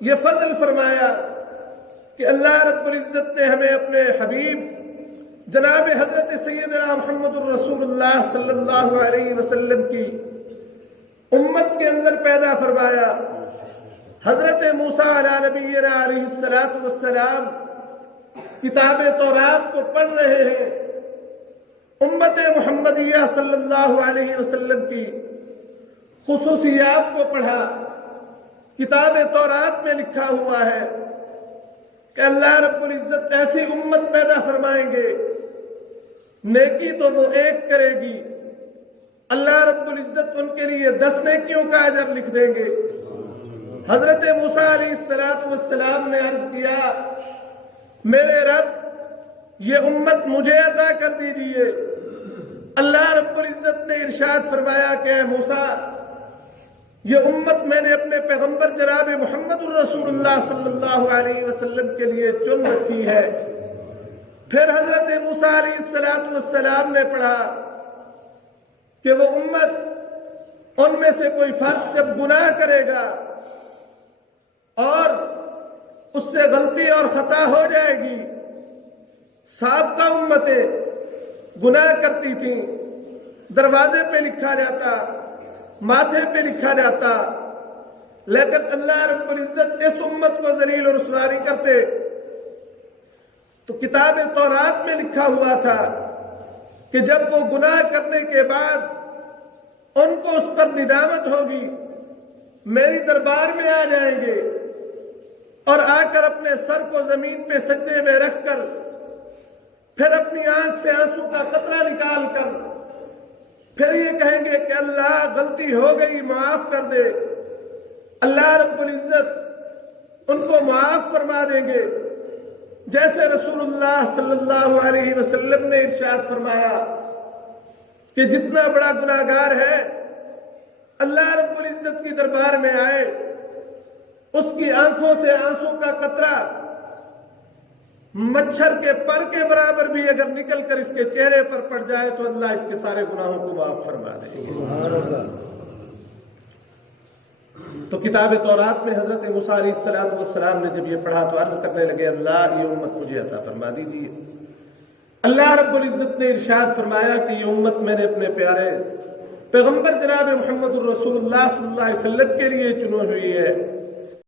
یہ فضل فرمایا کہ اللہ رب العزت نے ہمیں اپنے حبیب جناب حضرت سیدنا محمد الرسول اللہ صلی اللہ علیہ وسلم کی امت کے اندر پیدا فرمایا۔ حضرت موسیٰ علیہ نبینا علیہ الصلوۃ والسلام کتاب تورات کو پڑھ رہے ہیں، امت محمدیہ صلی اللہ علیہ وسلم کی خصوصیات کو پڑھا۔ کتاب تورات میں لکھا ہوا ہے کہ اللہ رب العزت ایسی امت پیدا فرمائیں گے، نیکی تو وہ ایک کرے گی، اللہ رب العزت ان کے لیے 10 نیکیوں کا اجر لکھ دیں گے۔ حضرت موسیٰ علیہ السلام نے عرض کیا، میرے رب یہ امت مجھے عطا کر دیجئے۔ اللہ رب العزت نے ارشاد فرمایا کہ اے موسیٰ، یہ امت میں نے اپنے پیغمبر جناب محمد الرسول اللہ صلی اللہ علیہ وسلم کے لیے چن رکھی ہے۔ پھر حضرت موسیٰ علیہ السلام نے پڑھا کہ وہ امت ان میں سے کوئی فرد جب گناہ کرے گا اور اس سے غلطی اور خطا ہو جائے گی، سابقہ امتیں گناہ کرتی تھیں، دروازے پہ لکھا جاتا، ماتھے پہ لکھا جاتا، لیکن اللہ رب العزت اس امت کو ذلیل و رسوا کرتے۔ تو کتاب تورات میں لکھا ہوا تھا کہ جب وہ گناہ کرنے کے بعد ان کو اس پر ندامت ہوگی، میری دربار میں آ جائیں گے اور آ کر اپنے سر کو زمین پہ سجدے میں رکھ کر پھر اپنی آنکھ سے آنسو کا قطرہ نکال کر پھر یہ کہیں گے کہ اللہ غلطی ہو گئی، معاف کر دے۔ اللہ رب العزت ان کو معاف فرما دیں گے، جیسے رسول اللہ صلی اللہ علیہ وسلم نے ارشاد فرمایا کہ جتنا بڑا گناہگار ہے اللہ رب العزت کی دربار میں آئے، اس کی آنکھوں سے آنسو کا قطرہ مچھر کے پر کے برابر بھی اگر نکل کر اس کے چہرے پر پڑ جائے تو اللہ اس کے سارے گناہوں کو معاف فرما دے گا۔ تو کتاب تورات میں حضرت موسیٰ علیہ السلام نے جب یہ پڑھا تو عرض کرنے لگے، اللہ یہ امت مجھے عطا فرما دیجیے۔ اللہ رب العزت نے ارشاد فرمایا کہ یہ امت میں نے اپنے پیارے پیغمبر جناب محمد الرسول اللہ صلی اللہ علیہ وسلم کے لیے چنی ہوئی ہے۔